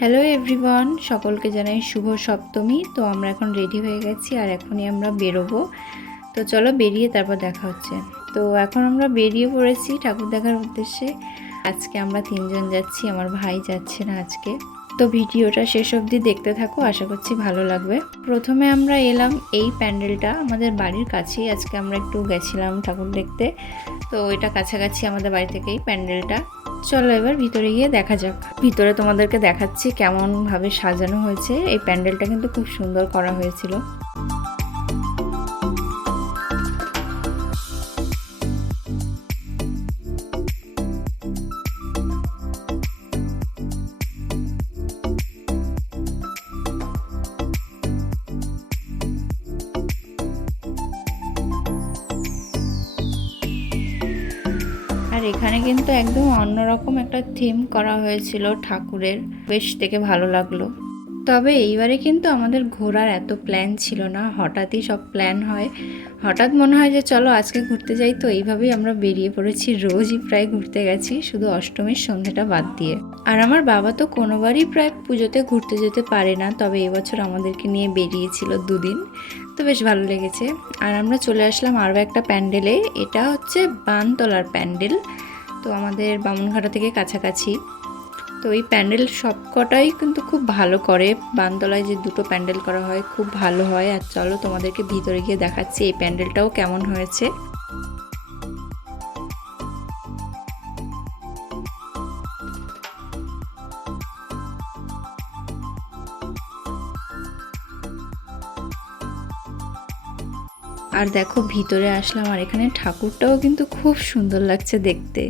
Hello everyone সকলকে জানাই শুভ সপ্তমী। তো আমরা এখন রেডি হয়ে গেছি আর এখনই আমরা বেরোবো। তো চলো বেরিয়ে তারপর দেখা হচ্ছে। তো এখন আমরা বেরিয়ে পড়েছি ঠাকুর দেখার উদ্দেশ্যে। আজকে আমরা তিনজন যাচ্ছি, আমার ভাই যাচ্ছে না আজকে। তো ভিডিওটা শেষ অবধি দেখতে থাকো, আশা করছি ভালো লাগবে। প্রথমে আমরা এলাম এই প্যান্ডেলটা, আমাদের বাড়ির কাছেই। আজকে আমরা একটু গেছিলাম ঠাকুর দেখতে। তো এটা কাছাকাছি আমাদের বাড়ি থেকেই প্যান্ডেলটা। চলো এবার ভিতরে গিয়ে দেখা যাক। ভিতরে তোমাদেরকে দেখাচ্ছি কেমন ভাবে সাজানো হয়েছে। এই প্যান্ডেলটা কিন্তু খুব সুন্দর করা হয়েছিল। আর এখানে কিন্তু একদম অন্যরকম একটা থিম করা হয়েছিল ঠাকুরের। বেশ দেখে ভালো লাগল। তবে এইবারে কিন্তু আমাদের ঘোরার এত প্ল্যান ছিল না। হঠাৎই সব প্ল্যান হয়। হঠাৎ মনে হয় যে চলো আজকে ঘুরতে যাই। তো এইভাবেই আমরা বেরিয়ে পড়েছি। রোজই প্রায় ঘুরতে গেছি। শুধু অষ্টমীর সন্ধ্যাটা বাদ দিয়ে। আর আমার বাবা তো কোনোবারই প্রায় পুজোতে ঘুরতে যেতে পারে না। তবে এবছর আমাদেরকে নিয়ে বেরিয়েছিল দুদিন। তো বেশ ভালো লেগেছে। আর আমরা চলে আসলাম আরও একটা প্যান্ডেলে এটা হচ্ছে বানতলার প্যান্ডেল। তো আমাদের বামুনঘাটা থেকে কাছাকাছি। তো এই প্যান্ডেল সবকটাই কিন্তু খুব ভালো করে। বানতলায় যে দুটো প্যান্ডেল করা হয়, খুব ভালো হয়। আর চলো তোমাদেরকে ভিতরে গিয়ে দেখাচ্ছি এই প্যান্ডেলটাও কেমন হয়েছে। আর দেখো ভিতরে আসলাম আর এখানে ঠাকুরটাও কিন্তু খুব সুন্দর লাগছে দেখতে।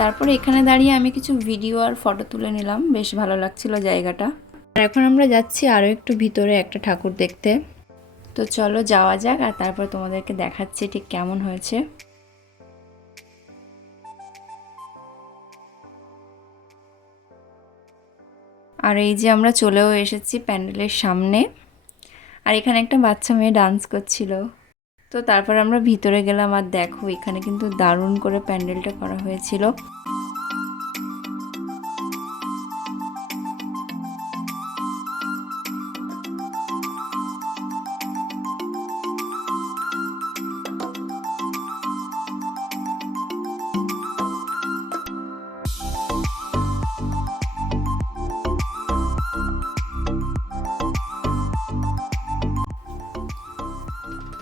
তারপরে এখানে দাঁড়িয়ে আমি কিছু ভিডিও আর ফটো তুলে নিলাম। বেশ ভালো লাগছিল জায়গাটা। আর এখন আমরা যাচ্ছি আরও একটু ভিতরে একটা ঠাকুর দেখতে। তো চলো যাওয়া যাক আর তারপর তোমাদেরকে দেখাচ্ছি ঠিক কেমন হয়েছে। আর এই যে আমরা চলেও এসেছি প্যান্ডেলের সামনে। আর এখানে একটা বাচ্চা মেয়ে ডান্স করছিল। তো তারপর আমরা ভিতরে গেলাম আর দেখো এখানে কিন্তু দারুণ করে প্যান্ডেলটা করা হয়েছিল।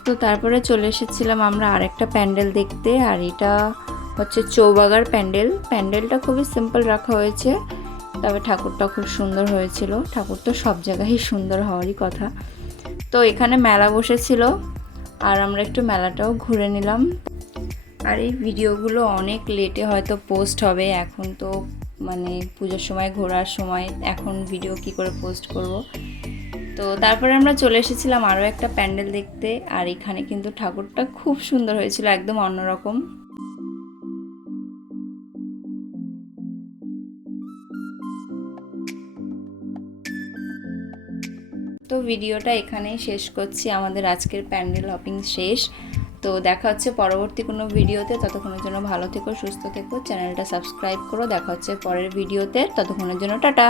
তো তারপরে চলে এসেছিলাম আমরা আরেকটা প্যান্ডেল দেখতে, আর এটা হচ্ছে চৌবাগার প্যান্ডেল। প্যান্ডেলটা খুবই সিম্পল রাখা হয়েছে, তবে ঠাকুরটা খুব সুন্দর হয়েছিল। ঠাকুর তো সব জায়গায় সুন্দর হওয়ারই কথা। তো এখানে মেলা বসেছিল, আর আমরা একটু মেলাটাও ঘুরে নিলাম। আর এই ভিডিওগুলো অনেক লেটে হয়তো পোস্ট হবে, এখন তো মানে পুজোর সময়, ঘোরার সময়, এখন ভিডিও কি করে পোস্ট করব? তো তারপরে আমরা চলে এসেছিলাম আরও একটা প্যান্ডেল দেখতে, আর এখানে কিন্তু ঠাকুরটা খুব সুন্দর হয়েছিল, একদম অন্যরকম। তো ভিডিওটা এখানেই শেষ করছি, আমাদের আজকের প্যান্ডেল হপিং শেষ। তো দেখা হচ্ছে পরবর্তী কোনো ভিডিওতে, ততক্ষণের জন্য ভালো থেকো, সুস্থ থেকো, চ্যানেলটা সাবস্ক্রাইব করো, দেখা হচ্ছে পরের ভিডিওতে, ততক্ষণের জন্য টাটা।